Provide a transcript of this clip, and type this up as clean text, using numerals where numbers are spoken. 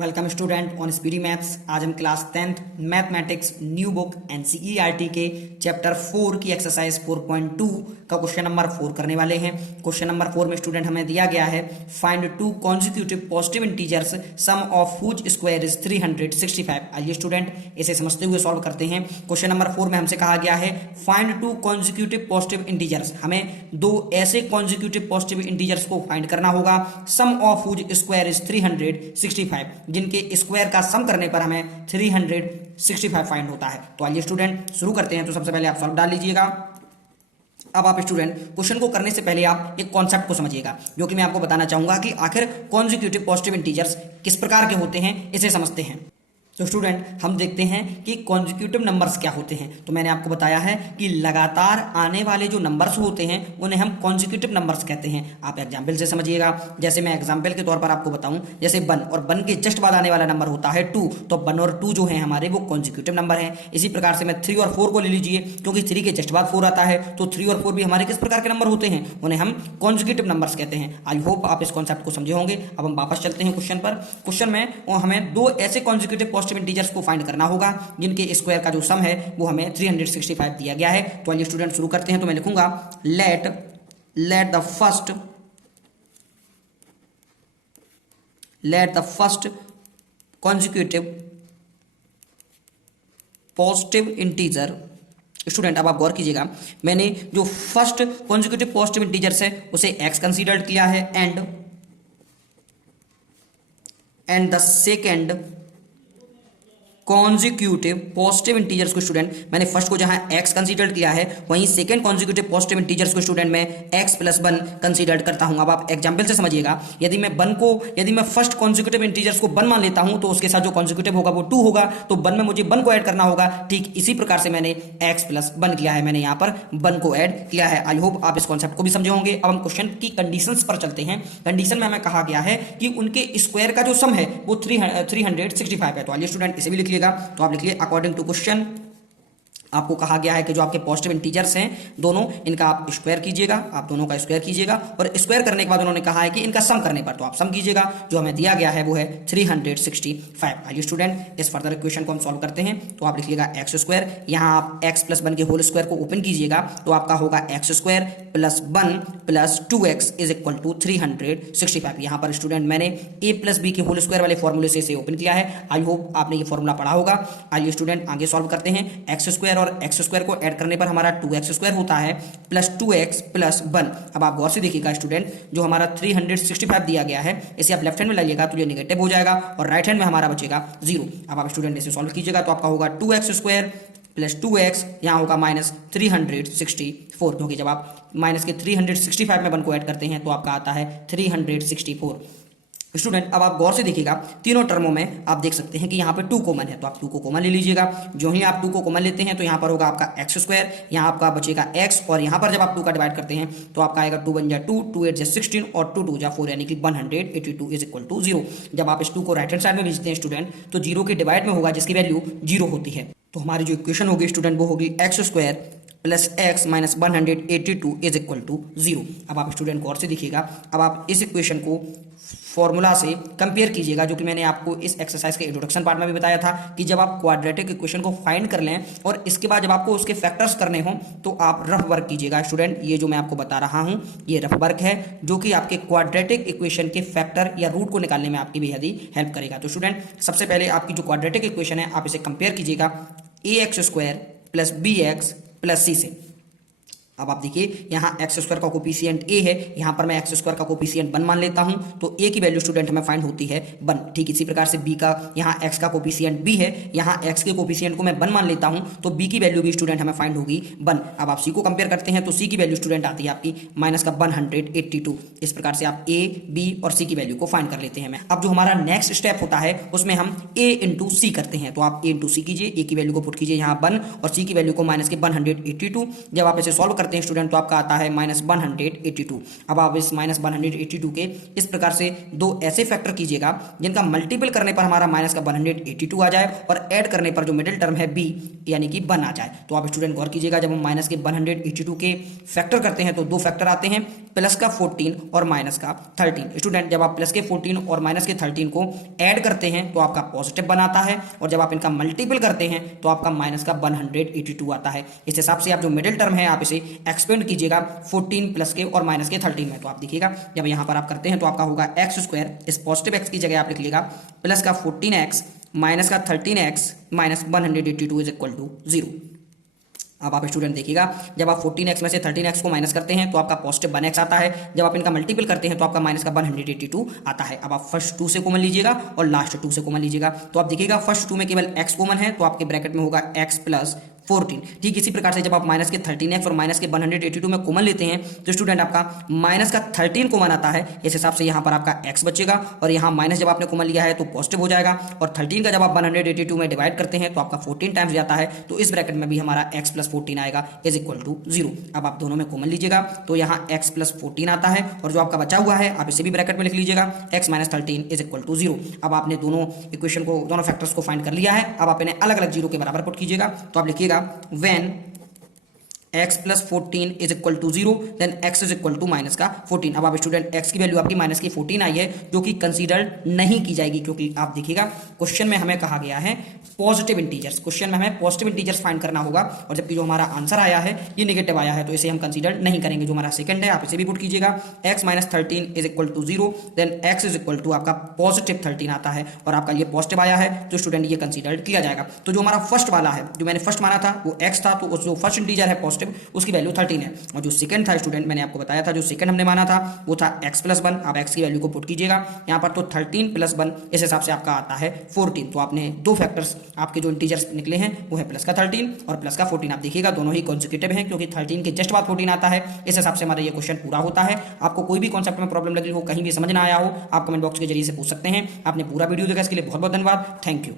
Welcome student on speedy maths. आज हम class 10th mathematics new book NCERT के chapter 4 की एक्सरसाइज 4.2 का क्वेश्चन नंबर 4 करने वाले हैं। क्वेश्चन नंबर 4 में स्टूडेंट हमें दिया गया है find two consecutive positive integers sum of whose square is 365। आइए स्टूडेंट इसे समझते हुए सॉल्व करते हैं। क्वेश्चन नंबर 4 में हमसे कहा गया है find two consecutive positive integers. हमें दो ऐसे कॉन्जिक्यूटिव पॉजिटिव इंटीजर्स को फाइंड करना होगा सम ऑफ हुज स्क्वायर इज 365, जिनके स्क्वायर का सम करने पर हमें 365 फाइंड होता है। तो आइए स्टूडेंट शुरू करते हैं। तो सबसे पहले आप सॉल्व डाल लीजिएगा। अब आप स्टूडेंट क्वेश्चन को करने से पहले आप एक कॉन्सेप्ट को समझिएगा, जो कि मैं आपको बताना चाहूंगा कि आखिर कॉन्जिक्यूटिव पॉजिटिव इंटीजर्स किस प्रकार के होते हैं, इसे समझते हैं। तो स्टूडेंट हम देखते हैं कि कॉन्जिक्यूटिव नंबर्स क्या होते हैं। तो मैंने आपको बताया है कि लगातार आने वाले जो नंबर्स होते हैं उन्हें हम कॉन्जिक्यूटिव नंबर्स कहते हैं। आप एग्जाम्पल से समझिएगा। जैसे मैं एग्जाम्पल के तौर पर आपको बताऊं, जैसे 1 और 1 के जस्ट बाद आने वाला नंबर होता है 2, तो 1 और 2 जो है हमारे वो कॉन्जिक्यूटिव नंबर हैं। इसी प्रकार से मैं 3 और 4 को ले लीजिए, क्योंकि 3 के जस्ट बाद 4 आता है, तो 3 और 4 भी हमारे किस प्रकार के नंबर होते हैं, उन्हें हम कॉन्जिक्यूटिव नंबर्स कहते हैं। आई होप आप इस कॉन्सेप्ट को समझे होंगे। अब हम वापस चलते हैं क्वेश्चन पर। क्वेश्चन में हमें दो ऐसे कॉन्जिक्यूटिव पॉजिटिव इंटीजर्स को फाइंड करना होगा जिनके स्क्वायर का जो सम है वो हमें 365 दिया गया है। तो आइए स्टूडेंट शुरू करते हैं। तो मैं लिखूंगा let the first consecutive positive integer. Student अब आप गौर कीजिएगा, मैंने जो फर्स्ट कॉन्जिक्यूटिव पॉजिटिव इंटीजर्स है उसे x कंसीडर किया है and the second consecutive positive integers को स्टूडेंट मैंने फर्स्ट को जहां x कंसीडर किया है, वहीं सेकंड कॉन्जिक्यूटिव पॉजिटिव इंटीजर्स को स्टूडेंट मैं x + 1 कंसीडर करता हूं। अब आप एग्जांपल से समझिएगा। यदि मैं फर्स्ट कॉन्जिक्यूटिव इंटीजर्स को 1 मान लेता हूं, तो उसके साथ जो कॉन्जिक्यूटिव होगा वो 2 होगा, तो 1 में मुझे 1 को ऐड करना होगा। ठीक इसी प्रकार से मैंने x + 1 किया है, मैंने यहां पर 1 को ऐड किया है। आई होप आप इस कॉन्सेप्ट को भी समझे होंगे। अब हम क्वेश्चन की कंडीशंस पर चलते हैं। कंडीशन में हमें कहा गया है कि उनके स्क्वायर का जो सम है वो 365 है। तो आइए स्टूडेंट इसे भी लिख लिएगा। तो आप लिखिए अकॉर्डिंग टू क्वेश्चन आपको कहा गया है कि जो आपके पॉजिटिव इंटीजर्स हैं दोनों, इनका आप स्क्वायर कीजिएगा, आप दोनों का स्क्वायर कीजिएगा, और स्क्वायर करने के बाद उन्होंने कहा है कि इनका सम करने पर, तो आप सम कीजिएगा। जो हमें दिया गया है वो है 365। आइए स्टूडेंट इस फर्दर इक्वेशन को हम सॉल्व करते हैं। तो आप लिखिएगा x², यहाँ आप x + 1 के होल स्क्वायर को ओपन कीजिएगा, तो आपका होगा x² + 1 + 2x = 365। यहाँ पर स्टूडेंट मैंने a + b के होल स्क्वायर वाले फॉर्मूले से इसे ओपन किया है। आई होप आपने ये फॉर्मूला पढ़ा होगा। आइए स्टूडेंट आगे सॉल्व करते हैं। x² और x² को ऐड करने पर हमारा 2x² होता है + 2x + 1। अब आप गौर से देखिएगा स्टूडेंट, जो हमारा 365 दिया गया है, इसे आप लेफ्ट हैंड में लाइएगा तो ये नेगेटिव हो जाएगा और राइट हैंड में हमारा बचेगा 0। अब आप स्टूडेंट इसे सॉल्व कीजिएगा, तो आपका होगा 2x² + 2x, यहाँ होगा -364, क्योंकि जब आप माइनस के 365 में 1 को ऐड करते हैं तो आपका आता है 364। स्टूडेंट अब आप गौर से देखिएगा, तीनों टर्मों में आप देख सकते हैं कि यहाँ पे 2 कॉमन है, तो आप 2 को कॉमन ले लीजिएगा। जो ही आप 2 को कॉमन लेते हैं तो यहाँ पर होगा आपका x², यहाँ आपका बचेगा x, और यहाँ पर जब आप 2 का डिवाइड करते हैं तो आपका आएगा 2 × 1 = 2, 2 × 8 = 16 और 2 × 2 = 4, यानी कि 182 = 0। जब आप इस 2 को राइट हैंड साइड में भेजते हैं स्टूडेंट, तो 0 के डिवाइड में होगा जिसकी वैल्यू 0 होती है। तो हमारी जो इक्वेशन होगी स्टूडेंट वो होगी x² + x - 182 = 0। अब आप स्टूडेंट गौर से देखिएगा। अब आप इस इक्वेशन को फॉर्मूला से कंपेयर कीजिएगा, जो कि मैंने आपको इस एक्सरसाइज के इंट्रोडक्शन पार्ट में भी बताया था कि जब आप क्वाड्रेटिक इक्वेशन को फाइंड कर लें और इसके बाद जब आपको उसके फैक्टर्स करने हों तो आप रफ वर्क कीजिएगा। स्टूडेंट ये जो मैं आपको बता रहा हूं ये रफ वर्क है, जो कि आपके क्वाड्रेटिक इक्वेशन के फैक्टर या रूट को निकालने में आपकी बेहद ही हेल्प करेगा। तो स्टूडेंट सबसे पहले आपकी जो क्वाड्रेटिक इक्वेशन है आप इसे कंपेयर कीजिएगा ax² + bx + c से। अब आप देखिए यहाँ x² का कोफिशिएंट a है, यहाँ पर मैं x² का कोफिशिएंट 1 मान लेता हूँ, तो a की वैल्यू स्टूडेंट हमें फाइंड होती है 1। ठीक इसी प्रकार से b का, यहाँ x का कोफिशिएंट b है, यहाँ x के कोफिशिएंट को मैं 1 मान लेता हूँ, तो b की वैल्यू भी स्टूडेंट हमें फाइंड होगी 1। अब आप c को कंपेयर करते हैं तो c की वैल्यू स्टूडेंट आती है आपकी -182। इस प्रकार से आप a, b और c की वैल्यू को फाइंड कर लेते हैं। अब जो हमारा नेक्स्ट स्टेप होता है उसमें हम a × c करते हैं। तो आप a × c कीजिए, a की वैल्यू को पुट कीजिए यहाँ 1 और c की वैल्यू को -182। जब आप इसे सॉल्व करते करते हैं स्टूडेंट तो आपका आता है -182। अब आप इस -182 के इस प्रकार से दो ऐसे फैक्टर कीजिएगा जिनका मल्टीपल करने पर हमारा माइनस का 182 आ जाए और ऐड करने पर जो मिडिल टर्म है b यानी कि 1 आ जाए। तो आप स्टूडेंट गौर कीजिएगा, जब हम माइनस के 182 के फैक्टर करते हैं तो दो फैक्टर आते हैं, प्लस का 14 और माइनस का 13। स्टूडेंट जब आप प्लस के 14 और माइनस के 13 को ऐड करते हैं तो आपका पॉजिटिव बनाता है, और जब आप इनका मल्टीपल करते हैं तो आपका माइनस का 182 आता है। इस हिसाब से आप जो मिडिल टर्म है आप इसे एक्सपेंड कीजिएगा 14 प्लस के और माइनस के 13 में। तो आप देखिएगा जब यहाँ पर आप करते हैं तो आपका होगा x², इस पॉजिटिव x की जगह आप लिख लीजिएगा प्लस का 14x माइनस का 13x minus 182 is equal to 0। अब आप स्टूडेंट देखिएगा, जब आप 14x में से 13x को माइनस करते हैं तो आपका पॉजिटिव 1x आता है, जब आप इनका मल्टीपल करते हैं तो आपका माइनस का 182 आता है। अब आप फर्स्ट 2 से कॉमन लीजिएगा और लास्ट 2 से कॉमन लीजिएगा। तो आप देखिएगा फर्स्ट 2 में केवल x कॉमन है तो आपके ब्रैकेट में होगा x प्लस 14। ठीक इसी प्रकार से जब आप माइनस के 13x और माइनस के 182 में कॉमन लेते हैं तो स्टूडेंट आपका माइनस का 13 कॉमन आता है। इस हिसाब से यहाँ पर आपका x बचेगा और यहाँ माइनस जब आपने कॉमन लिया है तो पॉजिटिव हो जाएगा, और 13 का जब आप 182 में डिवाइड करते हैं तो आपका 14 टाइम्स जाता है, तो इस ब्रैकेट में भी हमारा x प्लस 14 आएगा इज इक्वल टू 0। अब आप दोनों में कॉमन लीजिएगा तो यहाँ x प्लस 14 आता है, और जो आपका बचा हुआ है आप इसे भी ब्रैकेट में लिख लीजिएगा x minus 13 is equal to 0। अब आपने दोनों इक्वेशन को, दोनों फैक्टर्स को फाइंड कर लिया है। अब आप इन्हें अलग अलग जीरो के बराबर पुट कीजिएगा। तो आप लिखिएगा when x plus 14 is equal to 0 then x is equal to minus का 14। अब आप स्टूडेंट x की वैल्यू आपकी माइनस की 14 आई है जो कि कंसीडर नहीं की जाएगी, क्योंकि आप देखिएगा क्वेश्चन में हमें कहा गया है पॉजिटिव इंटीजर्स, क्वेश्चन में हमें पॉजिटिव इंटीजर्स फाइंड करना होगा, और जबकि जो हमारा आंसर आया है ये नेगेटिव आया है तो इसे हम कंसीडर नहीं करेंगे। जो हमारा सेकंड है आप इसे भी पुट कीजिएगा x minus 13 is equal to 0 then x is equal to आपका पॉजिटिव 13 आता है, और आपका ये पॉजिटिव आया है तो स्टूडेंट ये कंसीडर किया जाएगा। तो जो हमारा फर्स्ट वाला है, जो मैंने फर्स्ट माना था वो x था, तो जो फर्स्ट इंटीजर है पॉजिटिव उसकी वैल्यू 13 है, और जो सेकंड था स्टूडेंट मैंने आपको बताया था, जो सेकंड हमने माना था वो था x प्लस 1। आप x की वैल्यू को पुट कीजिएगा यहाँ पर, तो 13 प्लस 1 इस हिसाब से आपका आता है 14। तो आपने दो फैक्टर्स आपके जो इंटीजर्स निकले हैं वो है प्लस का 13 और प्लस का 14। आप देखिएगा दोनों ही कॉन्जिक्यूटिव हैं क्योंकि 13 के जस्ट बाद 14 आता है। इस हिसाब से हमारा ये क्वेश्चन पूरा होता है। आपको कोई भी कॉन्सेप्ट में प्रॉब्लम लगी हो, कहीं भी समझ ना आया हो, आप कमेंट बॉक्स के जरिए से पूछ सकते हैं। आपने पूरा वीडियो देखा इसके लिए बहुत बहुत धन्यवाद। Thank you.